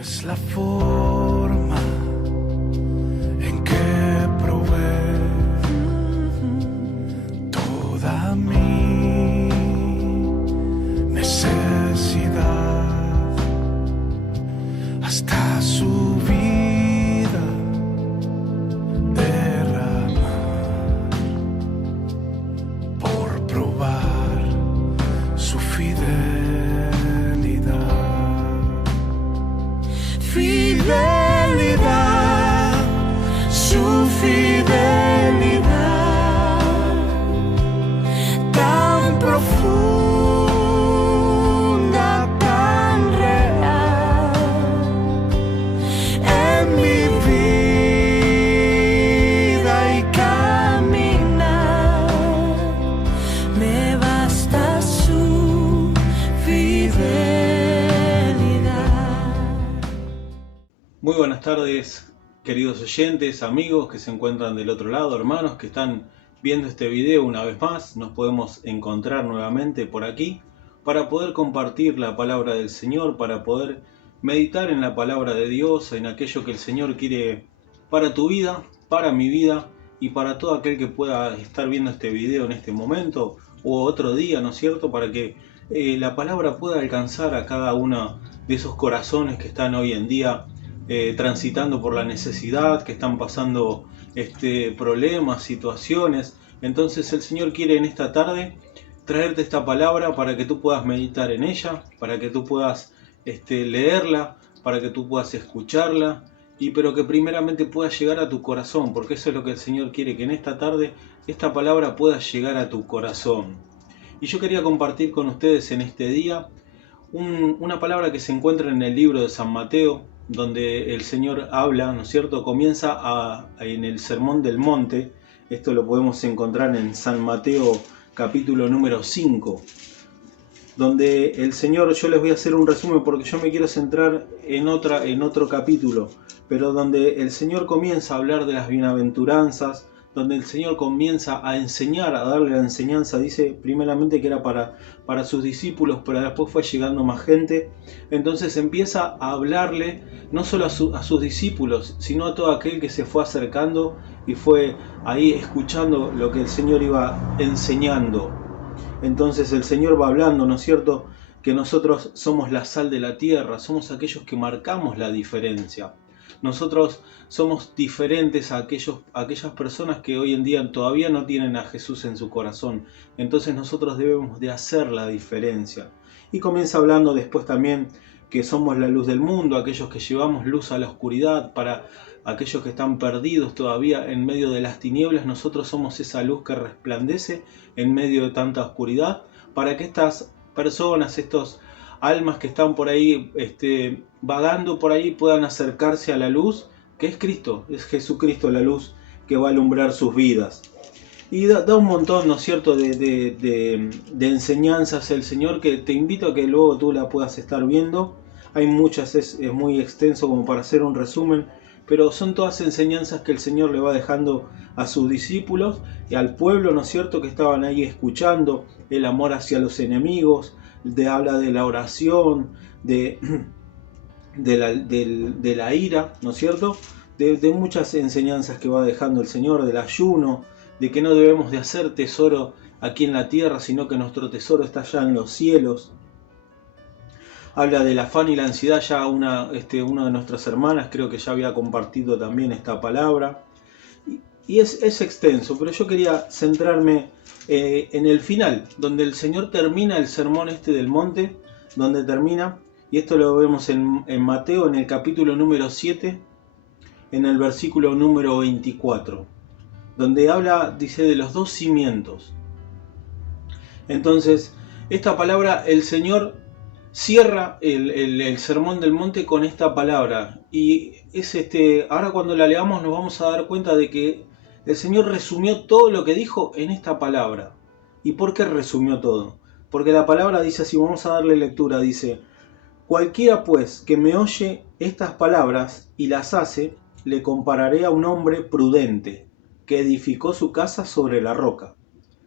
Es la forma en que provee toda mi necesidad, hasta su vida derramar, por probar su fidelidad. Fidelidad, su fidelidad, tan profunda, tan real, en mi vida y caminar, me basta su fidelidad. Muy buenas tardes, queridos oyentes, amigos que se encuentran del otro lado, hermanos que están viendo este video una vez más. Nos podemos encontrar nuevamente por aquí para poder compartir la palabra del Señor, para poder meditar en la palabra de Dios, en aquello que el Señor quiere para tu vida, para mi vida y para todo aquel que pueda estar viendo este video en este momento o otro día, ¿no es cierto? Para que la palabra pueda alcanzar a cada uno de esos corazones que están hoy en día transitando por la necesidad, que están pasando problemas, situaciones. Entonces el Señor quiere en esta tarde traerte esta palabra para que tú puedas meditar en ella, para que tú puedas leerla, para que tú puedas escucharla, pero que primeramente pueda llegar a tu corazón, porque eso es lo que el Señor quiere, que en esta tarde esta palabra pueda llegar a tu corazón. Y yo quería compartir con ustedes en este día una palabra que se encuentra en el libro de San Mateo, donde el Señor habla, ¿no es cierto? Comienza en el Sermón del Monte. Esto lo podemos encontrar en San Mateo capítulo número 5, donde el Señor, yo les voy a hacer un resumen porque yo me quiero centrar en otro capítulo, pero donde el Señor comienza a hablar de las bienaventuranzas, donde el Señor comienza a enseñar, a darle la enseñanza. Dice primeramente que era para sus discípulos, pero después fue llegando más gente. Entonces empieza a hablarle no solo a sus discípulos, sino a todo aquel que se fue acercando y fue ahí escuchando lo que el Señor iba enseñando. Entonces el Señor va hablando, ¿no es cierto?, que nosotros somos la sal de la tierra, somos aquellos que marcamos la diferencia. Nosotros somos diferentes a aquellas personas que hoy en día todavía no tienen a Jesús en su corazón. Entonces nosotros debemos de hacer la diferencia. Y comienza hablando después también que somos la luz del mundo, aquellos que llevamos luz a la oscuridad, para aquellos que están perdidos todavía en medio de las tinieblas. Nosotros somos esa luz que resplandece en medio de tanta oscuridad, para que estas personas, estos almas que están por ahí vagando por ahí, puedan acercarse a la luz que es Cristo, es Jesucristo la luz que va a alumbrar sus vidas. Y da un montón, ¿no es cierto?, de enseñanzas el Señor, que te invito a que luego tú la puedas estar viendo. Hay muchas, es muy extenso como para hacer un resumen, pero son todas enseñanzas que el Señor le va dejando a sus discípulos y al pueblo, ¿no es cierto?, que estaban ahí escuchando. El amor hacia los enemigos, habla de la oración, de la ira, ¿no es cierto?, de muchas enseñanzas que va dejando el Señor, del ayuno, de que no debemos de hacer tesoro aquí en la tierra, sino que nuestro tesoro está allá en los cielos. Habla del afán y la ansiedad. Ya una de nuestras hermanas creo que ya había compartido también esta palabra. Y es extenso, pero yo quería centrarme en el final, donde el Señor termina el sermón del monte, donde termina, y esto lo vemos en Mateo, en el capítulo número 7, en el versículo número 24, donde habla, dice, de los dos cimientos. Entonces, esta palabra, el Señor cierra el sermón del monte con esta palabra, y es ahora cuando la leamos nos vamos a dar cuenta de que el Señor resumió todo lo que dijo en esta palabra. ¿Y por qué resumió todo? Porque la palabra dice así, vamos a darle lectura, dice: cualquiera pues que me oye estas palabras y las hace, le compararé a un hombre prudente, que edificó su casa sobre la roca.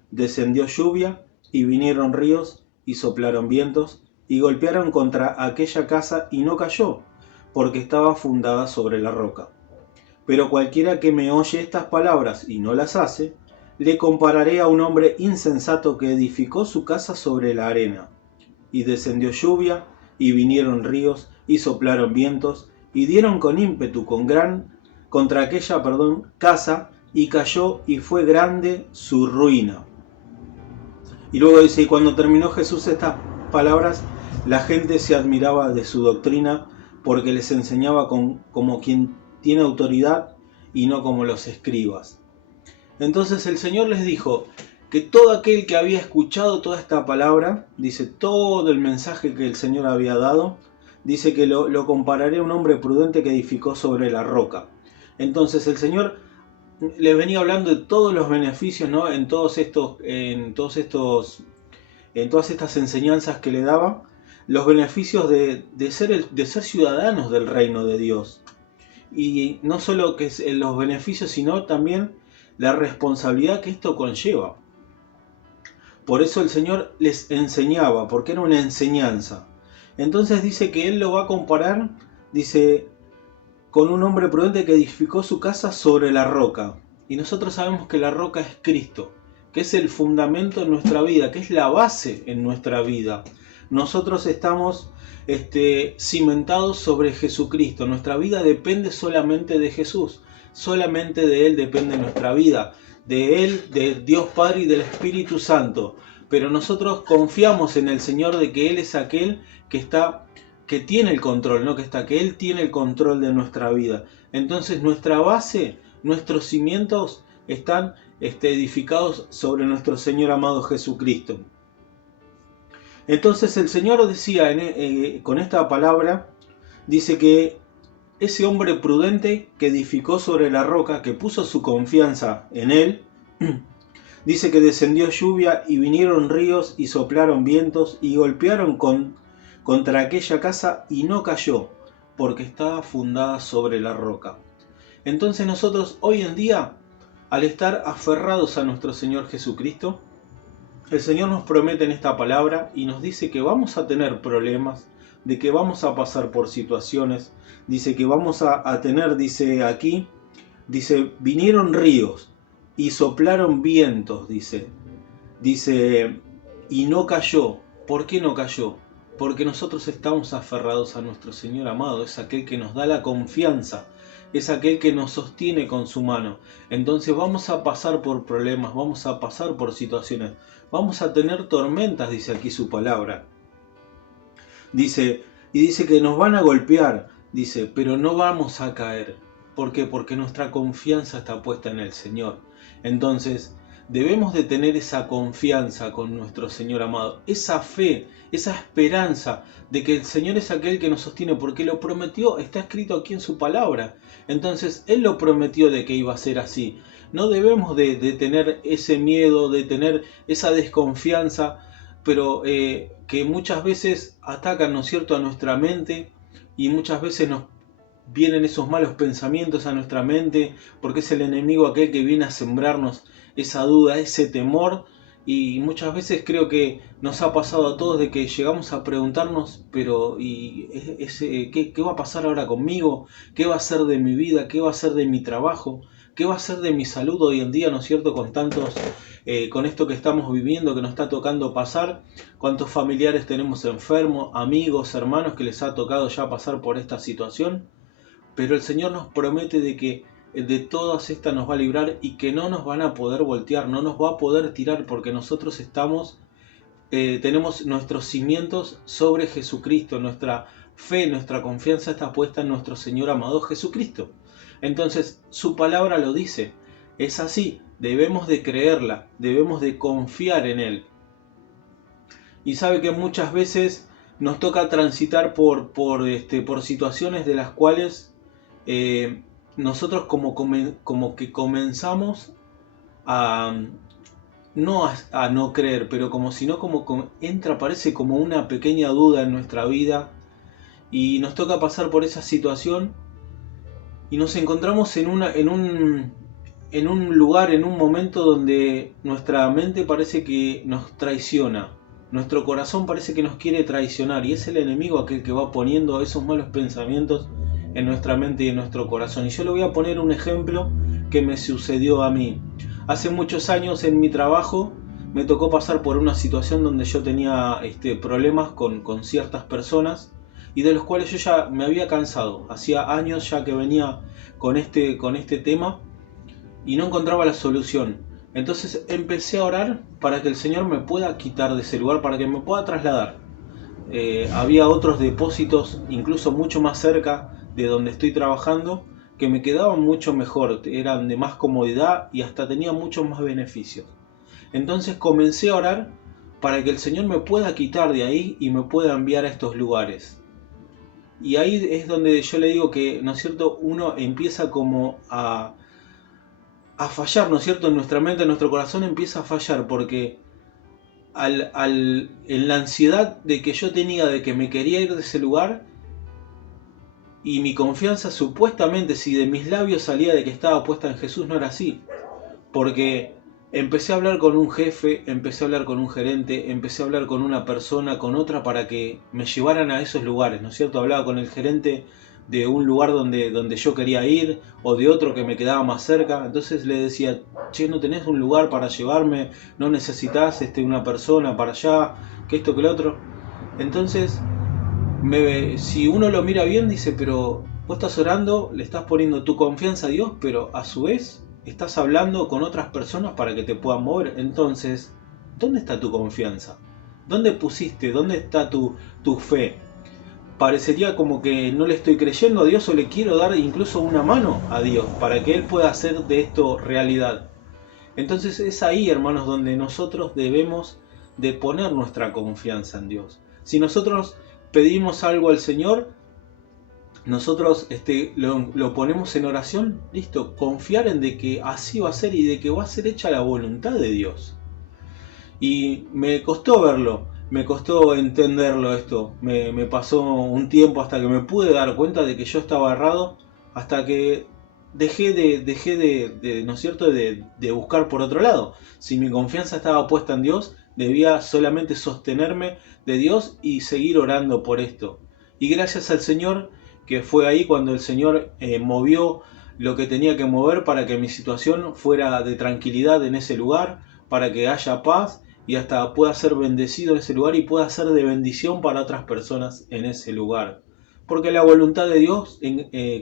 Descendió lluvia, y vinieron ríos, y soplaron vientos, y golpearon contra aquella casa, y no cayó, porque estaba fundada sobre la roca. Pero cualquiera que me oye estas palabras y no las hace, le compararé a un hombre insensato que edificó su casa sobre la arena. Y descendió lluvia, y vinieron ríos, y soplaron vientos, y dieron con ímpetu contra aquella casa, y cayó, y fue grande su ruina. Y luego dice, y cuando terminó Jesús estas palabras, la gente se admiraba de su doctrina, porque les enseñaba como quien tiene autoridad y no como los escribas. Entonces el Señor les dijo que todo aquel que había escuchado toda esta palabra, dice, todo el mensaje que el Señor había dado, dice que lo compararé a un hombre prudente que edificó sobre la roca. Entonces el Señor les venía hablando de todos los beneficios, ¿no? en todas estas enseñanzas que le daba, los beneficios de ser ciudadanos del reino de Dios. Y no solo que los beneficios, sino también la responsabilidad que esto conlleva. Por eso el Señor les enseñaba, porque era una enseñanza. Entonces dice que Él lo va a comparar, dice, con un hombre prudente que edificó su casa sobre la roca. Y nosotros sabemos que la roca es Cristo, que es el fundamento en nuestra vida, que es la base en nuestra vida. Nosotros estamos cimentados sobre Jesucristo. Nuestra vida depende solamente de Jesús. Solamente de Él depende nuestra vida. De Él, de Dios Padre y del Espíritu Santo. Pero nosotros confiamos en el Señor de que Él es aquel que tiene el control, ¿no? que Él tiene el control de nuestra vida. Entonces nuestra base, nuestros cimientos están edificados sobre nuestro Señor amado Jesucristo. Entonces el Señor decía con esta palabra, dice que ese hombre prudente que edificó sobre la roca, que puso su confianza en Él, dice que descendió lluvia y vinieron ríos y soplaron vientos y golpearon contra aquella casa y no cayó, porque estaba fundada sobre la roca. Entonces nosotros hoy en día, al estar aferrados a nuestro Señor Jesucristo, el Señor nos promete en esta palabra y nos dice que vamos a tener problemas, de que vamos a pasar por situaciones, dice que vamos a tener, dice aquí, dice, vinieron ríos y soplaron vientos, dice, y no cayó. ¿Por qué no cayó? Porque nosotros estamos aferrados a nuestro Señor amado, es aquel que nos da la confianza, es aquel que nos sostiene con su mano. Entonces vamos a pasar por problemas, vamos a pasar por situaciones, vamos a tener tormentas, dice aquí su palabra. Dice que nos van a golpear, dice, pero no vamos a caer. ¿Por qué? Porque nuestra confianza está puesta en el Señor. Entonces debemos de tener esa confianza con nuestro Señor amado, esa fe, esa esperanza de que el Señor es aquel que nos sostiene, porque lo prometió, está escrito aquí en su palabra. Entonces Él lo prometió de que iba a ser así. No debemos de tener ese miedo, de tener esa desconfianza, pero que muchas veces atacan, ¿no es cierto?, a nuestra mente, y muchas veces nos vienen esos malos pensamientos a nuestra mente, porque es el enemigo aquel que viene a sembrarnos esa duda, ese temor. Y muchas veces creo que nos ha pasado a todos de que llegamos a preguntarnos, pero ¿qué va a pasar ahora conmigo? ¿Qué va a ser de mi vida? ¿Qué va a ser de mi trabajo? ¿Qué va a ser de mi salud hoy en día, ¿no es cierto? Con esto que estamos viviendo, que nos está tocando pasar. ¿Cuántos familiares tenemos enfermos, amigos, hermanos que les ha tocado ya pasar por esta situación? Pero el Señor nos promete de que de todas estas nos va a librar y que no nos van a poder voltear, no nos va a poder tirar, porque nosotros tenemos nuestros cimientos sobre Jesucristo, nuestra fe, nuestra confianza está puesta en nuestro Señor amado Jesucristo. Entonces su palabra lo dice, es así, debemos de creerla, debemos de confiar en Él. Y sabe que muchas veces nos toca transitar por situaciones de las cuales nosotros como que comenzamos a no creer, pero parece como una pequeña duda en nuestra vida, y nos toca pasar por esa situación y nos encontramos en un lugar, en un momento donde nuestra mente parece que nos traiciona, nuestro corazón parece que nos quiere traicionar, y es el enemigo aquel que va poniendo esos malos pensamientos en nuestra mente y en nuestro corazón. Y yo le voy a poner un ejemplo que me sucedió a mí. Hace muchos años en mi trabajo me tocó pasar por una situación donde yo tenía problemas con ciertas personas y de los cuales yo ya me había cansado. Hacía años ya que venía con este tema y no encontraba la solución. Entonces empecé a orar para que el Señor me pueda quitar de ese lugar, para que me pueda trasladar. Había otros depósitos, incluso mucho más cerca de donde estoy trabajando, que me quedaban mucho mejor, eran de más comodidad y hasta tenían muchos más beneficios. Entonces comencé a orar para que el Señor me pueda quitar de ahí y me pueda enviar a estos lugares. Y ahí es donde yo le digo que, ¿no es cierto?, uno empieza como a fallar, ¿no es cierto?, en nuestra mente, en nuestro corazón empieza a fallar, porque en la ansiedad de que yo tenía de que me quería ir de ese lugar, y mi confianza supuestamente, si de mis labios salía de que estaba puesta en Jesús, no era así, porque empecé a hablar con un jefe, empecé a hablar con un gerente, empecé a hablar con una persona, con otra, para que me llevaran a esos lugares, ¿no es cierto? Hablaba con el gerente de un lugar donde yo quería ir, o de otro que me quedaba más cerca. Entonces le decía, che, ¿no tenés un lugar para llevarme? ¿No necesitas una persona para allá? Que esto, que lo otro. Entonces, si uno lo mira bien, dice, pero vos estás orando, le estás poniendo tu confianza a Dios, pero a su vez estás hablando con otras personas para que te puedan mover. Entonces, ¿dónde está tu confianza? ¿Dónde pusiste? ¿Dónde está tu fe? Parecería como que no le estoy creyendo a Dios, o le quiero dar incluso una mano a Dios para que Él pueda hacer de esto realidad. Entonces es ahí, hermanos, donde nosotros debemos de poner nuestra confianza en Dios. Si nosotros pedimos algo al Señor, nosotros lo ponemos en oración, listo, confiar en de que así va a ser y de que va a ser hecha la voluntad de Dios. Y me costó verlo, me costó entenderlo esto, me pasó un tiempo hasta que me pude dar cuenta de que yo estaba errado, hasta que dejé de ¿no es cierto?, de buscar por otro lado. Si mi confianza estaba puesta en Dios, debía solamente sostenerme de Dios y seguir orando por esto. Y gracias al Señor, que fue ahí cuando el Señor movió lo que tenía que mover para que mi situación fuera de tranquilidad en ese lugar, para que haya paz y hasta pueda ser bendecido en ese lugar y pueda ser de bendición para otras personas en ese lugar. Porque la voluntad de Dios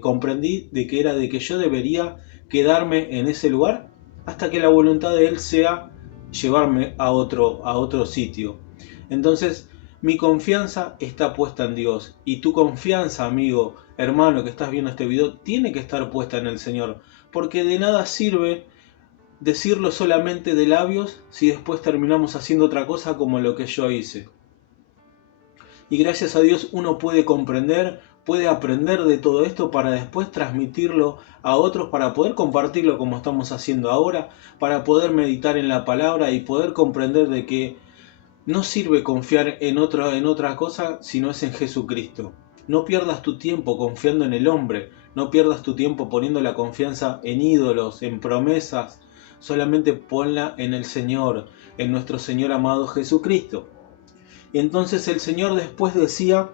comprendí de que era de que yo debería quedarme en ese lugar hasta que la voluntad de Él sea llevarme a otro sitio. Entonces mi confianza está puesta en Dios, y tu confianza, amigo, hermano que estás viendo este video, tiene que estar puesta en el Señor, porque de nada sirve decirlo solamente de labios si después terminamos haciendo otra cosa como lo que yo hice. Y gracias a Dios uno puede comprender, puede aprender de todo esto para después transmitirlo a otros, para poder compartirlo como estamos haciendo ahora, para poder meditar en la palabra y poder comprender de que no sirve confiar en otra cosa si no es en Jesucristo. No pierdas tu tiempo confiando en el hombre, no pierdas tu tiempo poniendo la confianza en ídolos, en promesas. Solamente ponla en el Señor, en nuestro Señor amado Jesucristo. Y entonces el Señor después decía,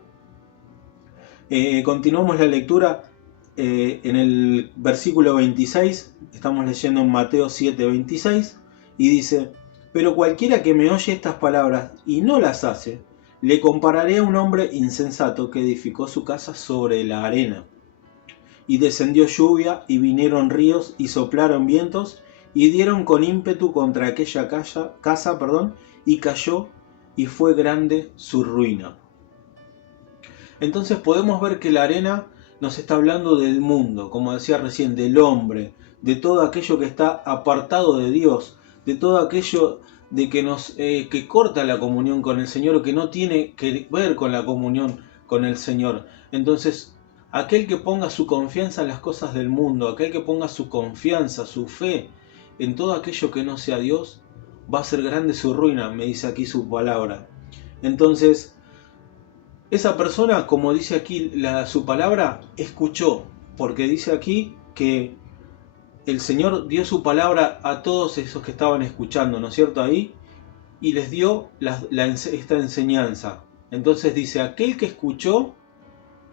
continuamos la lectura en el versículo 26, estamos leyendo en Mateo 7:26, y dice, pero cualquiera que me oye estas palabras y no las hace, le compararé a un hombre insensato que edificó su casa sobre la arena. Y descendió lluvia, y vinieron ríos, y soplaron vientos, y dieron con ímpetu contra aquella casa, y cayó, y fue grande su ruina. Entonces podemos ver que la arena nos está hablando del mundo, como decía recién, del hombre, de todo aquello que está apartado de Dios, de todo aquello de que que corta la comunión con el Señor, o que no tiene que ver con la comunión con el Señor. Entonces, aquel que ponga su confianza en las cosas del mundo, aquel que ponga su confianza, su fe en todo aquello que no sea Dios, va a ser grande su ruina, me dice aquí su palabra. Entonces, esa persona, como dice aquí su palabra, escuchó, porque dice aquí que el Señor dio su palabra a todos esos que estaban escuchando, ¿no es cierto? Ahí, y les dio esta enseñanza. Entonces dice, aquel que escuchó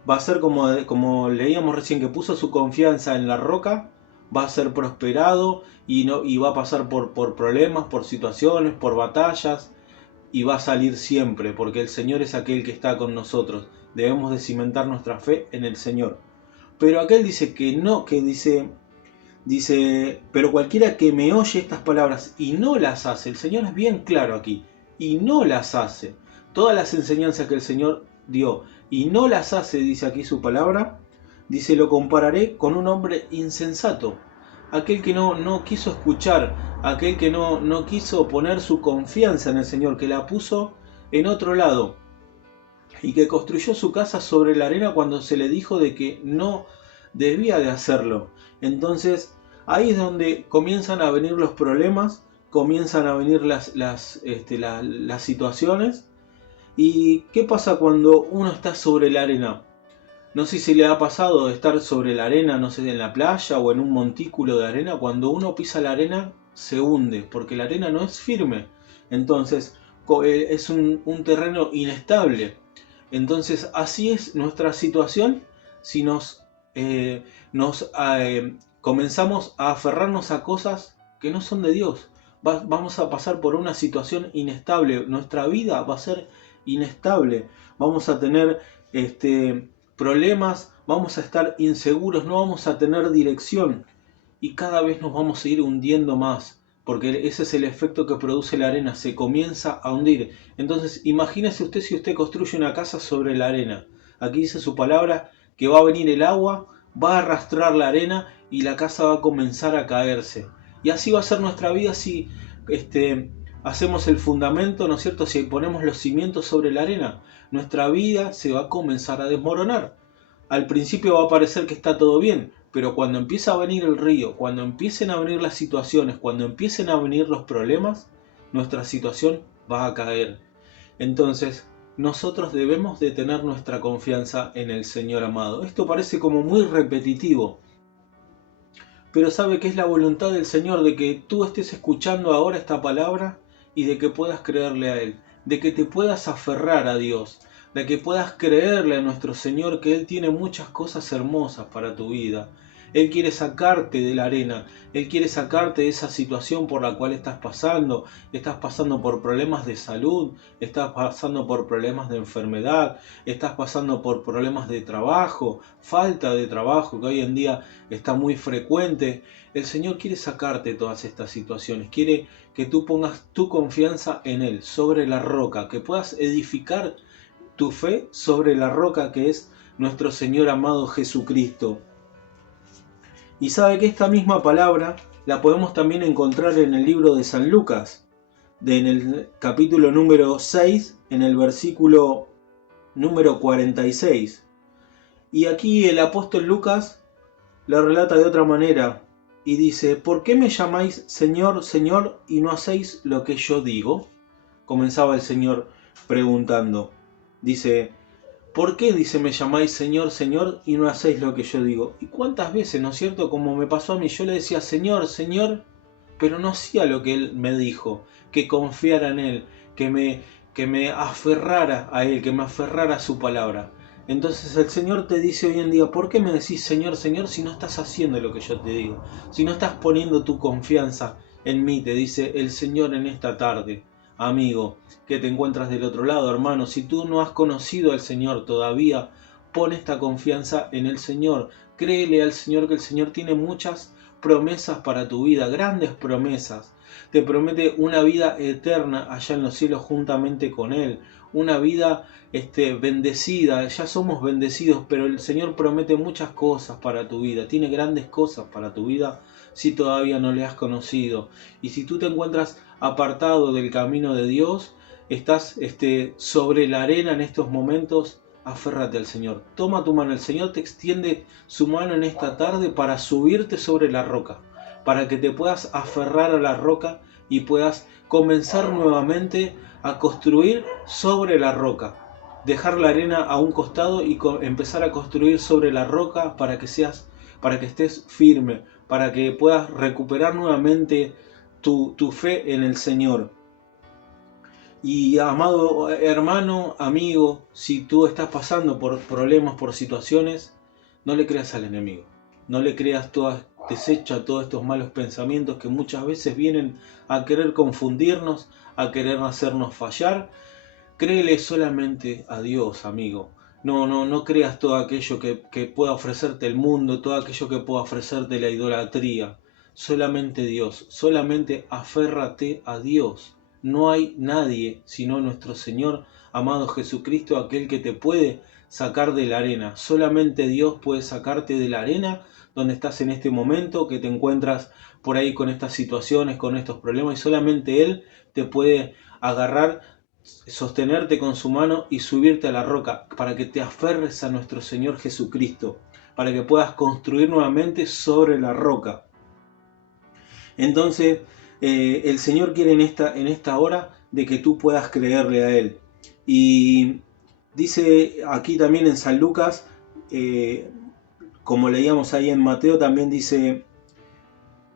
va a ser como leíamos recién, que puso su confianza en la roca, va a ser prosperado y va a pasar por problemas, por situaciones, por batallas, y va a salir siempre, porque el Señor es aquel que está con nosotros. Debemos de cimentar nuestra fe en el Señor. Pero aquel dice que no, que dice, pero cualquiera que me oye estas palabras y no las hace, el Señor es bien claro aquí, y no las hace. Todas las enseñanzas que el Señor dio y no las hace, dice aquí su palabra, dice, lo compararé con un hombre insensato. Aquel que no quiso escuchar, aquel que no quiso poner su confianza en el Señor, que la puso en otro lado y que construyó su casa sobre la arena cuando se le dijo de que no debía de hacerlo. Entonces ahí es donde comienzan a venir los problemas, comienzan a venir las situaciones. ¿Y qué pasa cuando uno está sobre la arena? No sé si le ha pasado de estar sobre la arena, no sé, en la playa o en un montículo de arena. Cuando uno pisa la arena se hunde, porque la arena no es firme. Entonces es un terreno inestable. Entonces así es nuestra situación si comenzamos a aferrarnos a cosas que no son de Dios. Vamos a pasar por una situación inestable. Nuestra vida va a ser inestable. Vamos a tener problemas, vamos a estar inseguros, no vamos a tener dirección y cada vez nos vamos a ir hundiendo más, porque ese es el efecto que produce la arena, se comienza a hundir. Entonces imagínese usted si usted construye una casa sobre la arena. Aquí dice su palabra que va a venir el agua, va a arrastrar la arena y la casa va a comenzar a caerse. Y así va a ser nuestra vida si hacemos el fundamento, ¿no es cierto? Si ponemos los cimientos sobre la arena, nuestra vida se va a comenzar a desmoronar. Al principio va a parecer que está todo bien, pero cuando empieza a venir el río, cuando empiecen a venir las situaciones, cuando empiecen a venir los problemas, nuestra situación va a caer. Entonces, nosotros debemos de tener nuestra confianza en el Señor amado. Esto parece como muy repetitivo, pero sabe que es la voluntad del Señor de que tú estés escuchando ahora esta palabra y de que puedas creerle a Él, de que te puedas aferrar a Dios, de que puedas creerle a nuestro Señor que Él tiene muchas cosas hermosas para tu vida. Él quiere sacarte de la arena, Él quiere sacarte de esa situación por la cual estás pasando por problemas de salud, estás pasando por problemas de enfermedad, estás pasando por problemas de trabajo, falta de trabajo que hoy en día está muy frecuente. El Señor quiere sacarte de todas estas situaciones, quiere que tú pongas tu confianza en Él, sobre la roca, que puedas edificar tu fe sobre la roca que es nuestro Señor amado Jesucristo. Y sabe que esta misma palabra la podemos también encontrar en el libro de San Lucas, en el capítulo número 6, en el versículo número 46. Y aquí el apóstol Lucas la relata de otra manera y dice: ¿por qué me llamáis Señor, Señor, y no hacéis lo que yo digo? Comenzaba el Señor preguntando. Dice: ¿por qué, dice, me llamáis Señor, Señor, y no hacéis lo que yo digo? ¿Y cuántas veces, no es cierto, como me pasó a mí, yo le decía Señor, Señor, pero no hacía lo que Él me dijo, que confiara en Él, que me aferrara a Él, que me aferrara a su palabra? Entonces el Señor te dice hoy en día: ¿por qué me decís Señor, Señor, si no estás haciendo lo que yo te digo? Si no estás poniendo tu confianza en mí, te dice el Señor en esta tarde. Amigo, que te encuentras del otro lado, hermano, si tú no has conocido al Señor todavía, pon esta confianza en el Señor. Créele al Señor que el Señor tiene muchas promesas para tu vida, grandes promesas. Te promete una vida eterna allá en los cielos juntamente con Él, una vida bendecida. Ya somos bendecidos, pero el Señor promete muchas cosas para tu vida, tiene grandes cosas para tu vida si todavía no le has conocido. Y si tú te encuentras apartado del camino de Dios, estás sobre la arena en estos momentos, aférrate al Señor. Toma tu mano, el Señor te extiende su mano en esta tarde para subirte sobre la roca, para que te puedas aferrar a la roca y puedas comenzar nuevamente a construir sobre la roca. Dejar la arena a un costado y empezar a construir sobre la roca para que estés firme, para que puedas recuperar nuevamente tu fe en el Señor. Y amado hermano, amigo, si tú estás pasando por problemas, por situaciones, no le creas al enemigo. No le creas desecha todos estos malos pensamientos que muchas veces vienen a querer confundirnos, a querer hacernos fallar. Créele solamente a Dios, amigo. No creas todo aquello que pueda ofrecerte el mundo, todo aquello que pueda ofrecerte la idolatría. Solamente Dios, solamente aférrate a Dios. No hay nadie sino nuestro Señor, amado Jesucristo, aquel que te puede sacar de la arena. Solamente Dios puede sacarte de la arena donde estás en este momento, que te encuentras por ahí con estas situaciones, con estos problemas, y solamente Él te puede agarrar, sostenerte con su mano y subirte a la roca para que te aferres a nuestro Señor Jesucristo, para que puedas construir nuevamente sobre la roca. Entonces el Señor quiere en esta hora de que tú puedas creerle a Él. Y dice aquí también en San Lucas, como leíamos ahí en Mateo, también dice,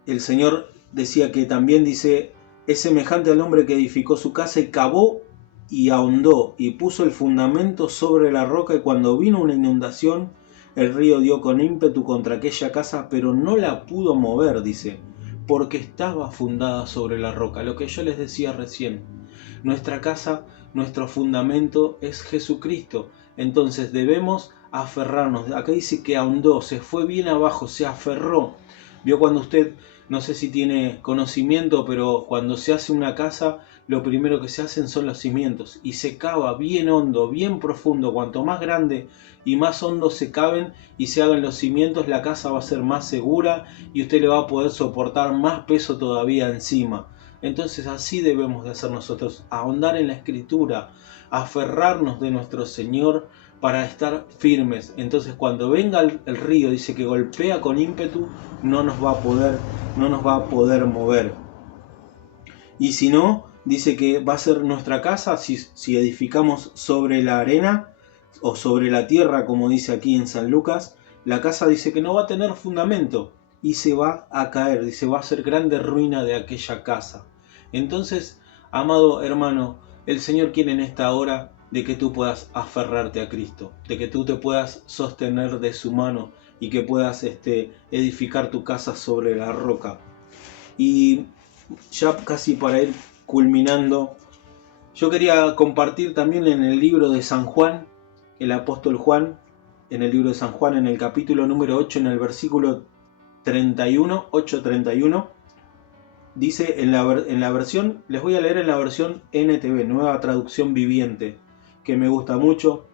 el Señor decía que también dice, es semejante al hombre que edificó su casa y cavó y ahondó y puso el fundamento sobre la roca, y cuando vino una inundación, el río dio con ímpetu contra aquella casa, pero no la pudo mover, dice, porque estaba fundada sobre la roca. Lo que yo les decía recién, nuestra casa, nuestro fundamento es Jesucristo. Entonces debemos aferrarnos. Acá dice que ahondó, se fue bien abajo, se aferró. Vio cuando usted, no sé si tiene conocimiento, pero cuando se hace una casa, lo primero que se hacen son los cimientos y se cava bien hondo, bien profundo. Cuanto más grande y más hondo se caven y se hagan los cimientos, la casa va a ser más segura y usted le va a poder soportar más peso todavía encima. Entonces así debemos de hacer nosotros, ahondar en la Escritura, aferrarnos de nuestro Señor para estar firmes. Entonces cuando venga el río, dice que golpea con ímpetu, no nos va a poder mover. Y si no, dice que va a ser nuestra casa si edificamos sobre la arena o sobre la tierra, como dice aquí en San Lucas. La casa dice que no va a tener fundamento y se va a caer, dice, va a ser grande ruina de aquella casa. Entonces, amado hermano, el Señor quiere en esta hora de que tú puedas aferrarte a Cristo, de que tú te puedas sostener de su mano y que puedas edificar tu casa sobre la roca. Y ya casi para ir culminando, yo quería compartir también en el libro de San Juan, el apóstol Juan, en el libro de San Juan, en el capítulo número 8, en el versículo 31, 8:31, dice en la versión, les voy a leer en la versión NTV, Nueva Traducción Viviente, que me gusta mucho.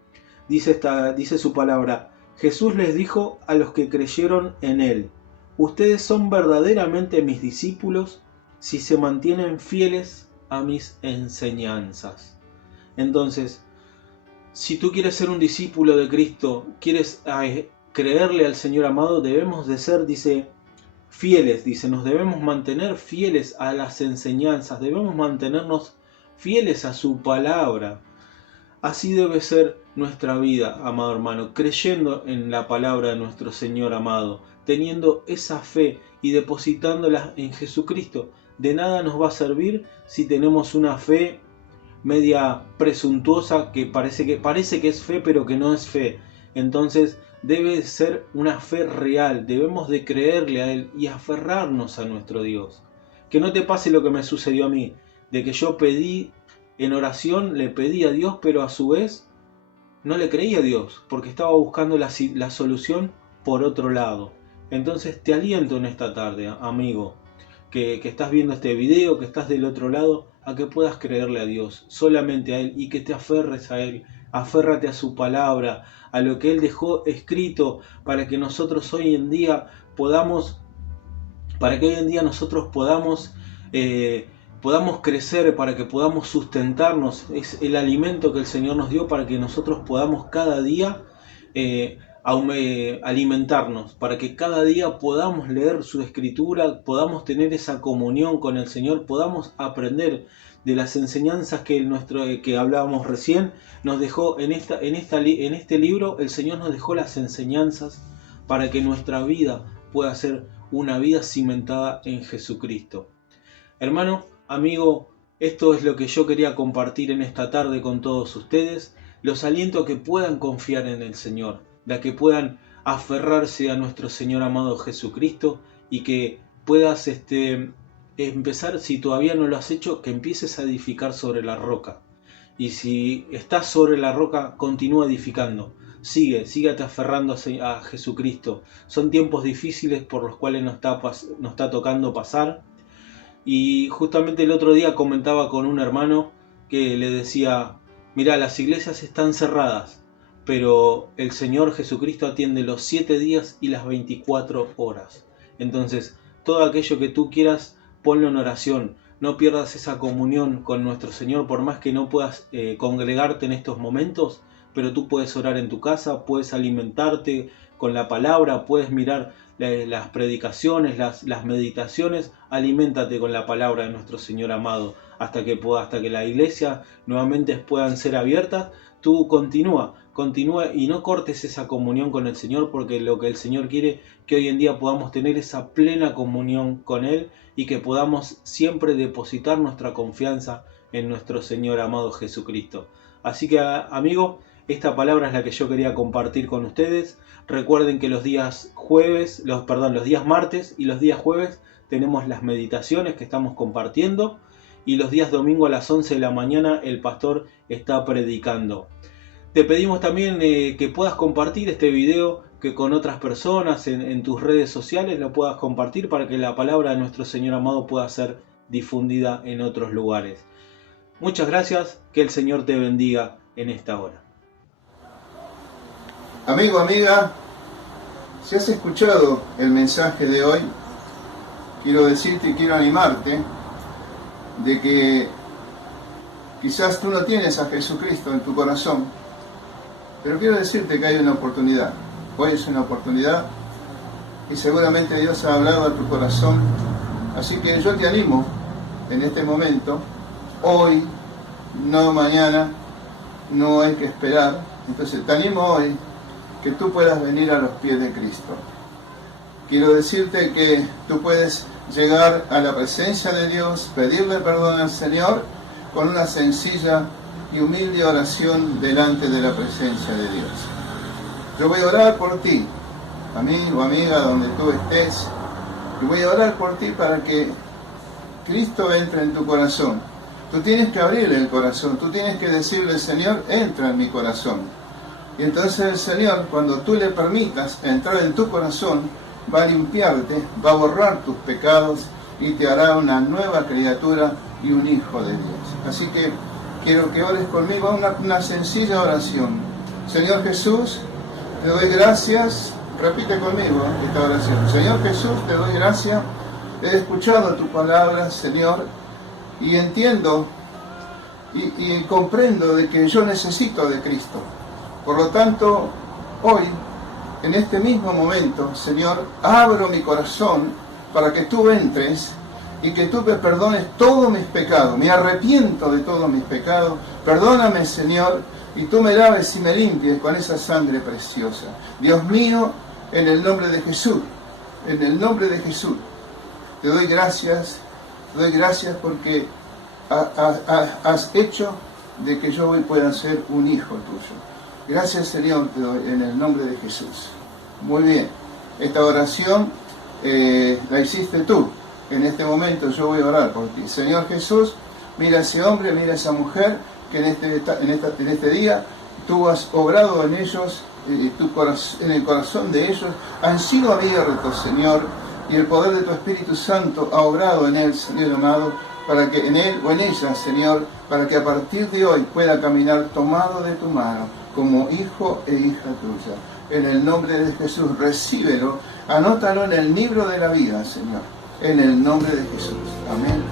Dice su palabra: Jesús les dijo a los que creyeron en Él, ustedes son verdaderamente mis discípulos si se mantienen fieles a mis enseñanzas. Entonces, si tú quieres ser un discípulo de Cristo, quieres creerle al Señor amado, debemos de ser, dice, fieles, dice, nos debemos mantener fieles a las enseñanzas, debemos mantenernos fieles a su palabra. Así debe ser nuestra vida, amado hermano, creyendo en la palabra de nuestro Señor amado, teniendo esa fe y depositándola en Jesucristo. De nada nos va a servir si tenemos una fe media presuntuosa que parece que es fe, pero que no es fe. Entonces debe ser una fe real, debemos de creerle a Él y aferrarnos a nuestro Dios. Que no te pase lo que me sucedió a mí, de que yo pedí en oración, le pedí a Dios, pero a su vez no le creí a Dios, porque estaba buscando la solución por otro lado. Entonces te aliento en esta tarde, amigo, que estás viendo este video, que estás del otro lado, a que puedas creerle a Dios, solamente a Él, y que te aferres a Él. Aférrate a su palabra, a lo que Él dejó escrito, para que nosotros hoy en día podamos crecer, para que podamos sustentarnos. Es el alimento que el Señor nos dio para que nosotros podamos cada día alimentarnos, para que cada día podamos leer su escritura, podamos tener esa comunión con el Señor, podamos aprender de las enseñanzas que hablábamos recién. Nos dejó en este libro, el Señor nos dejó las enseñanzas para que nuestra vida pueda ser una vida cimentada en Jesucristo. Hermano, amigo, Esto es lo que yo quería compartir en esta tarde con todos ustedes. Los aliento a que puedan confiar en el Señor, a que puedan aferrarse a nuestro Señor amado Jesucristo y que puedas empezar, si todavía no lo has hecho, que empieces a edificar sobre la roca. Y si estás sobre la roca, continúa edificando. Sígate aferrando a Jesucristo. Son tiempos difíciles por los cuales nos está tocando pasar. Y justamente el otro día comentaba con un hermano que le decía: mira, las iglesias están cerradas, pero el Señor Jesucristo atiende los 7 días y las 24 horas. Entonces, todo aquello que tú quieras, ponlo en oración. No pierdas esa comunión con nuestro Señor, por más que no puedas congregarte en estos momentos, pero tú puedes orar en tu casa, puedes alimentarte con la palabra, puedes mirar las predicaciones, las meditaciones. Aliméntate con la palabra de nuestro Señor amado hasta que la iglesia nuevamente puedan ser abiertas. Tú continúa y no cortes esa comunión con el Señor, porque lo que el Señor quiere que hoy en día podamos tener esa plena comunión con Él y que podamos siempre depositar nuestra confianza en nuestro Señor amado Jesucristo. Así que, amigo, esta palabra es la que yo quería compartir con ustedes. Recuerden que los días martes y los días jueves tenemos las meditaciones que estamos compartiendo, y los días domingo a las 11 de la mañana el pastor está predicando. Te pedimos también que puedas compartir este video, que con otras personas en tus redes sociales lo puedas compartir para que la palabra de nuestro Señor amado pueda ser difundida en otros lugares. Muchas gracias, que el Señor te bendiga en esta hora. Amigo, amiga, si has escuchado el mensaje de hoy, quiero decirte y quiero animarte de que quizás tú no tienes a Jesucristo en tu corazón, pero quiero decirte que hay una oportunidad. Hoy es una oportunidad y seguramente Dios ha hablado a tu corazón. Así que yo te animo en este momento, hoy, no mañana, no hay que esperar. Entonces te animo hoy que tú puedas venir a los pies de Cristo. Quiero decirte que tú puedes llegar a la presencia de Dios, pedirle perdón al Señor con una sencilla y humilde oración delante de la presencia de Dios. Yo voy a orar por ti, amigo, amiga, donde tú estés, y voy a orar por ti para que Cristo entre en tu corazón. Tú tienes que abrirle el corazón, tú tienes que decirle: Señor, entra en mi corazón. Y entonces el Señor, cuando tú le permitas entrar en tu corazón, va a limpiarte, va a borrar tus pecados y te hará una nueva criatura y un hijo de Dios. Así que quiero que ores conmigo una sencilla oración. Señor Jesús, te doy gracias. Repite conmigo esta oración. Señor Jesús, te doy gracias. He escuchado tu palabra, Señor, y entiendo y comprendo de que yo necesito de Cristo. Por lo tanto, hoy, en este mismo momento, Señor, abro mi corazón para que tú entres y que tú me perdones todos mis pecados. Me arrepiento de todos mis pecados. Perdóname, Señor, y tú me laves y me limpies con esa sangre preciosa. Dios mío, en el nombre de Jesús, en el nombre de Jesús, te doy gracias porque has hecho de que yo hoy pueda ser un hijo tuyo. Gracias, Señor, te doy en el nombre de Jesús. Muy bien, esta oración la hiciste tú. En este momento yo voy a orar por ti. Señor Jesús, mira a ese hombre, mira a esa mujer que en este día tú has obrado en ellos, en el corazón de ellos, han sido abiertos, Señor, y el poder de tu Espíritu Santo ha obrado en él, Señor amado, para que en él o en ella, Señor, para que a partir de hoy pueda caminar tomado de tu mano, como hijo e hija tuya. En el nombre de Jesús, recíbelo, anótalo en el libro de la vida, Señor. En el nombre de Jesús. Amén.